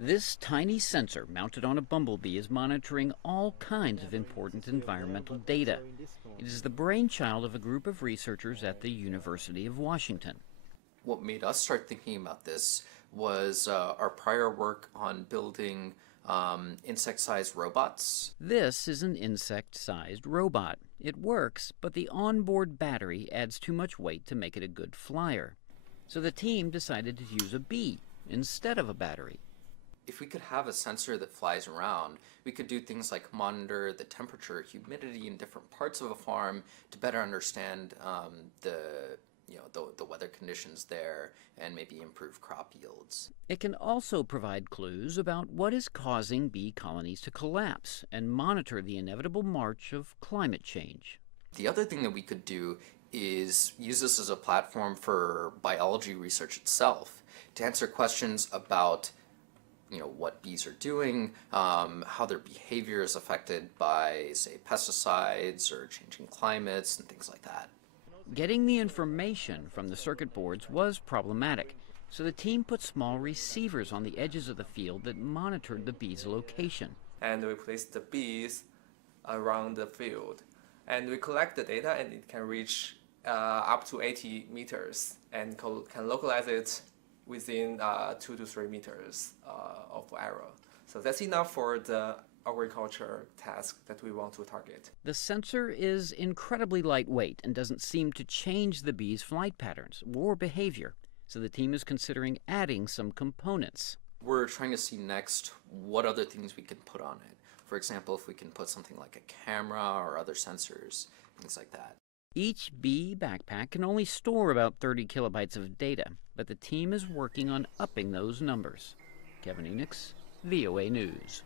This tiny sensor mounted on a bumblebee is monitoring all kinds of important environmental data. It is the brainchild of a group of researchers at the University of Washington. What made us start thinking about this was our prior work on building insect-sized robots. This is an insect-sized robot. It works, but the onboard battery adds too much weight to make it a good flyer. So the team decided to use a bee instead of a battery. If we could have a sensor that flies around, we could do things like monitor the temperature, humidity in different parts of a farm to better understand the weather conditions there and maybe improve crop yields. It can also provide clues about what is causing bee colonies to collapse and monitor the inevitable march of climate change. The other thing that we could do is use this as a platform for biology research itself to answer questions about what bees are doing, how their behavior is affected by, say, pesticides or changing climates and things like that. Getting the information from the circuit boards was problematic, so the team put small receivers on the edges of the field that monitored the bees' location. And we placed the bees around the field. And we collect the data, and it can reach up to 80 meters and can localize it within 2 to 3 meters of error. So that's enough for the agriculture task that we want to target. The sensor is incredibly lightweight and doesn't seem to change the bees' flight patterns or behavior, so the team is considering adding some components. We're trying to see next what other things we can put on it. For example, if we can put something like a camera or other sensors, things like that. Each bee backpack can only store about 30 kilobytes of data, but the team is working on upping those numbers. Kevin Enix, VOA News.